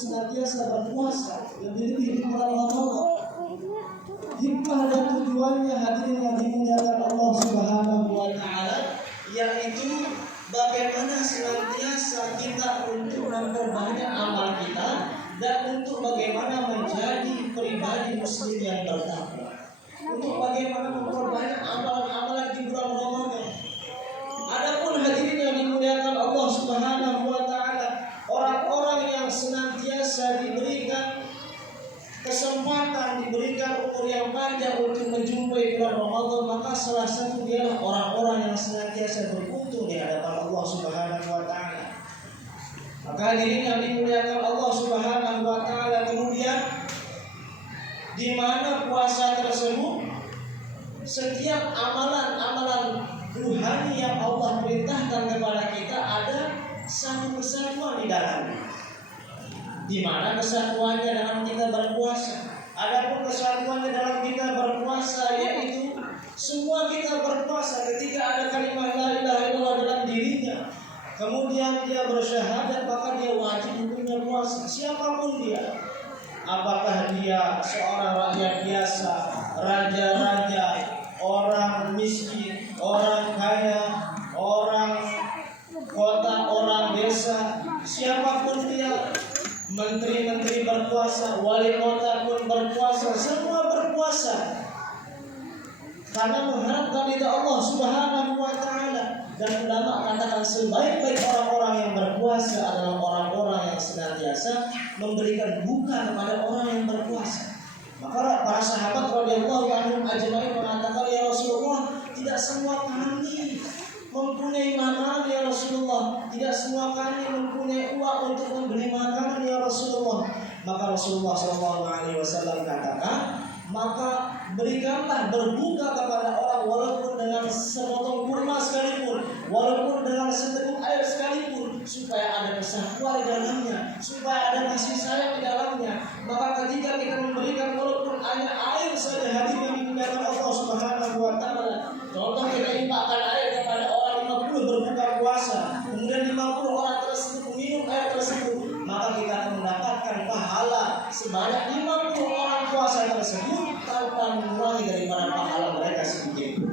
senantiasa berpuasa lebih-lebih di bulan Ramadan. Hikmah dan tujuannya hadirin yang dimuliakan Allah Subhanahu wa taala, yaitu bagaimana senantiasa kita untuk memperbanyak amal kita dan untuk bagaimana menjadi pribadi muslim yang bertakwa. Untuk bagaimana memperbanyak amalan-amalan di bulan Ramadan. Adapun hadirin yang dimuliakan Allah Subhanahu wa taala, orang-orang yang senantiasa diberikan kesempatan, diberikan umur yang panjang untuk menjumpai bulan Ramadan, maka salah satu dialah orang-orang yang senantiasa beruntung di hadapan Allah Subhanahu wa taala. Maka hadirin yang dimuliakan Allah Subhanahu wa taala, kemudian di mana puasa tersebut setiap amalan-amalan ruhani yang Allah perintahkan kepada kita ada satu kesatuan di dalamnya. Di mana kesatuannya dalam kita berpuasa. Adapun kesatuannya dalam kita berpuasa yaitu semua kita berpuasa ketika ada kalimat la ilaha illallah dalam dirinya. Kemudian dia bersyahadat, maka dia wajib punya puasa. Siapapun dia, apakah dia seorang rakyat biasa, raja-raja, orang miskin, orang kaya, orang kota, orang desa, siapapun dia, menteri-menteri berpuasa, wali kota pun berpuasa, semua berpuasa karena mengharapkan ridha Allah Subhanahu wa taala. Dan ulama katakan sebaik-baik orang-orang yang berpuasa adalah orang-orang yang senantiasa memberikan buka kepada orang yang berpuasa. Maka para sahabat radhiyallahu anhum ajma'in mengatakan, ya Rasulullah, tidak semua kami mempunyai makanan ya Rasulullah, tidak semua kami mempunyai uang untuk membeli makanan ya Rasulullah. Maka Rasulullah SAW katakan, maka berikanlah berbuka kepada orang walaupun dengan sepotong kurma sekalipun, walaupun dengan seteguk air sekalipun, supaya ada kesatuan di dalamnya, supaya ada kasih sayang di dalamnya. Maka ketika kita memberikan walaupun hanya air saja, hadirin yang dimuliakan Allah Subhanahu wa taala, contoh kita infakkan air kepada orang 50 berbuka puasa, kemudian 50 orang tersebut minum air tersebut, maka kita akan mendapatkan pahala sebanyak 50 orang puasa tersebut tanpa mengurangi daripada pahala mereka sedikit.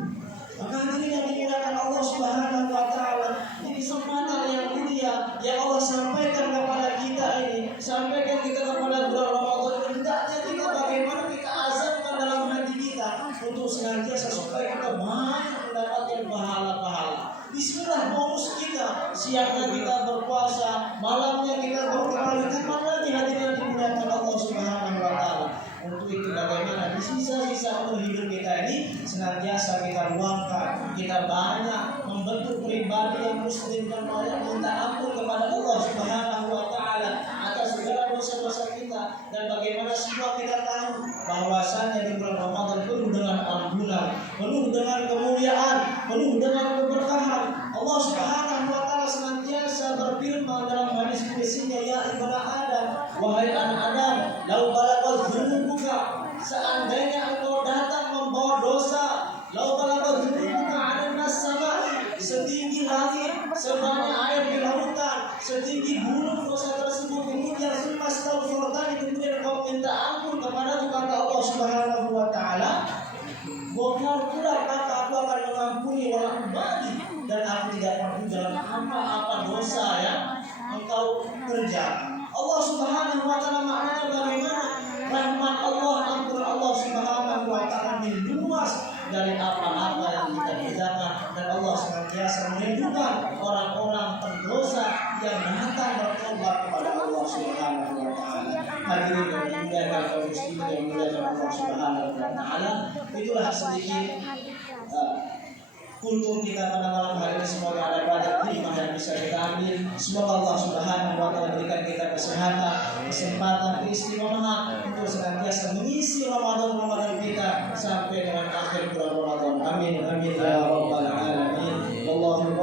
Maka hadirin yang dimuliakan Allah Subhanahu wa taala, ini kesempatan yang mulia yang Allah sampaikan kepada kita ini, sampaikan kita kepada bulan Ramadan. Hendaknya kita bagaimana kita azamkan dalam hati kita untuk senantiasa supaya kita banyak mendapatkan pahala-pahala. Bismillah, bonus kita, siangnya kita berpuasa, malamnya kita berterawih, kapan lagi hadirin yang dimuliakan Allah Subhanahu wa taala. Untuk itu bagaimana di sisa-sisa umur hidup kita ini senantiasa kita luangkan, kita banyak membentuk pribadi yang muslim dan banyak minta ampun kepada Allah Subhanahu wa taala atas segala dosa-dosa kita. Dan bagaimana semua kita tahu bahwasanya di bulan Ramadan penuh dengan ampunan, penuh dengan kemuliaan, penuh dengan keberkahan. Allah Subhanahu wa taala senantiasa berfirman dalam hadis qudsinya, ya ibnu Adam, wahai anak Adam, lau balaghat dzunubuka, seandainya engkau datang membawa dosa, lau balaghat dzunubuka 'ala as-sama'i, setinggi langit, sebanyak air di lautan, setinggi gunung dosa tersebut, kemudian summa astaghfirtani, kemudian kau minta ampun kepada kata Allah Subhanahu wa taala, ghafar pula, maka aku akan mengampuni wala ubali, dan aku tidak peduli dalam apa-apa dosa yang engkau kerjakan. Allah Subhanahu wa taala maknanya bagaimana? Rahmat Allah, ampun Allah Subhanahu wa taala lebih luas dari apa-apa yang kita kerjakan, dan Allah senantiasa melindungi orang-orang pendosa yang datang bertobat kepada Allah Subhanahu wa taala. Hadirin yang dimuliakan kaum muslimin yang dimuliakan Allah Subhanahu wa taala, itulah sedikit kultur kita pada malam hari ini. Semoga ada banyak hikmah yang bisa kita ambil. Semoga Allah Subhanahu wa taala berikan kita kesehatan, kesempatan, keistimewaangan untuk senantiasa mengisi Ramadan kita sampai dengan akhir bulan Ramadan. Amin amin ya rabbal alamin. Wallahu